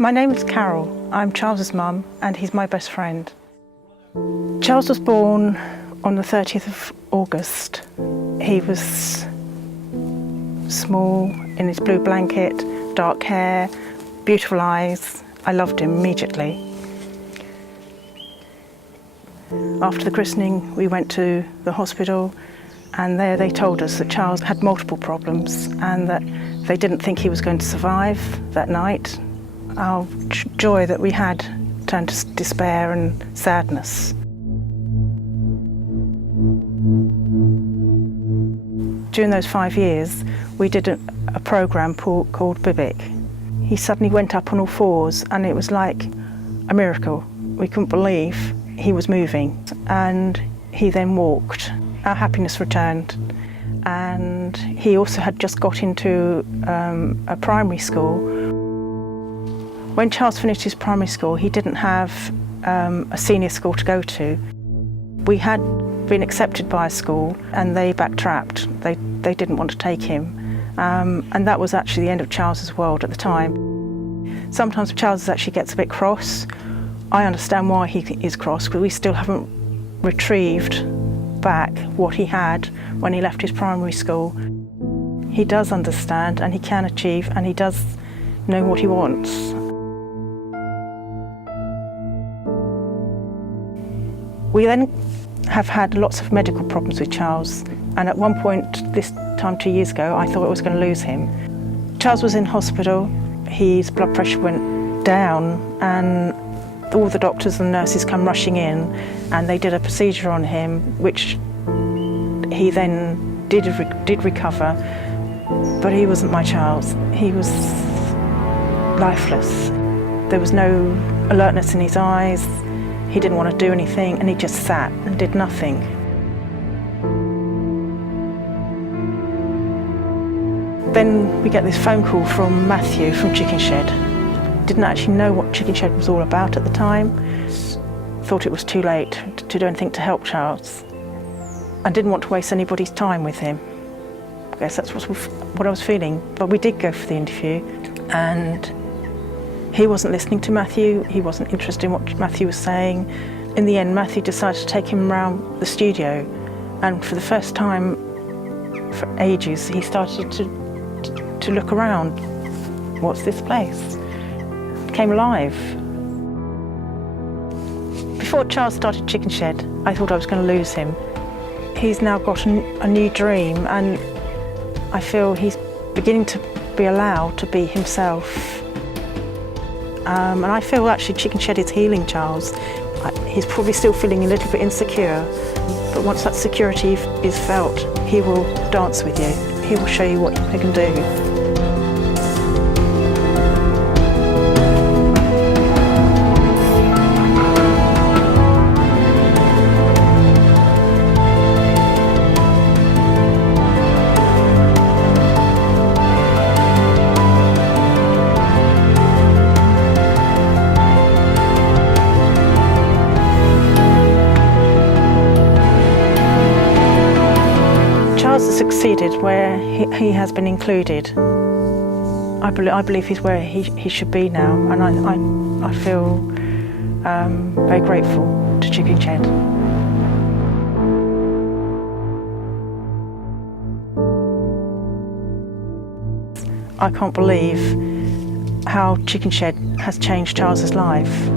My name is Carol. I'm Charles's mum and he's my best friend. Charles was born on the 30th of August. He was small, in his blue blanket, dark hair, beautiful eyes. I loved him immediately. After the christening, we went to the hospital, and there they told us that Charles had multiple problems and that they didn't think he was going to survive that night. Our joy that we had turned to despair and sadness. During those 5 years, we did a programme called Bibic. He suddenly went up on all fours, and it was like a miracle. We couldn't believe he was moving, and he then walked. Our happiness returned, and he also had just got into a primary school. When Charles finished his primary school, he didn't have a senior school to go to. We had been accepted by a school, and they backtracked. They didn't want to take him, and that was actually the end of Charles's world at the time. Sometimes Charles actually gets a bit cross. I understand why he is cross, because we still haven't retrieved back what he had when he left his primary school. He does understand, and he can achieve, and he does know what he wants. We then have had lots of medical problems with Charles, and at one point this time 2 years ago I thought I was going to lose him. Charles was in hospital, his blood pressure went down, and all the doctors and nurses come rushing in, and they did a procedure on him, which he then did recover, but he wasn't my Charles. He was lifeless. There was no alertness in his eyes. He didn't want to do anything, and he just sat and did nothing. Then we get this phone call from Matthew from Chickenshed. Didn't actually know what Chickenshed was all about at the time. Thought it was too late to do anything to help Charles, and didn't want to waste anybody's time with him. I guess that's what I was feeling. But we did go for the interview, and he wasn't listening to Matthew. He wasn't interested in what Matthew was saying. In the end, Matthew decided to take him around the studio, and for the first time for ages, he started to look around. What's this place? Came alive. Before Charles started Chickenshed, I thought I was going to lose him. He's now got a new dream, and I feel he's beginning to be allowed to be himself. And I feel actually Chickenshed is healing Charles. He's probably still feeling a little bit insecure, but once that security is felt, he will dance with you. He will show you what he can do. Charles has succeeded where he has been included. I believe he's where he should be now, and I feel very grateful to Chickenshed. I can't believe how Chickenshed has changed Charles's life.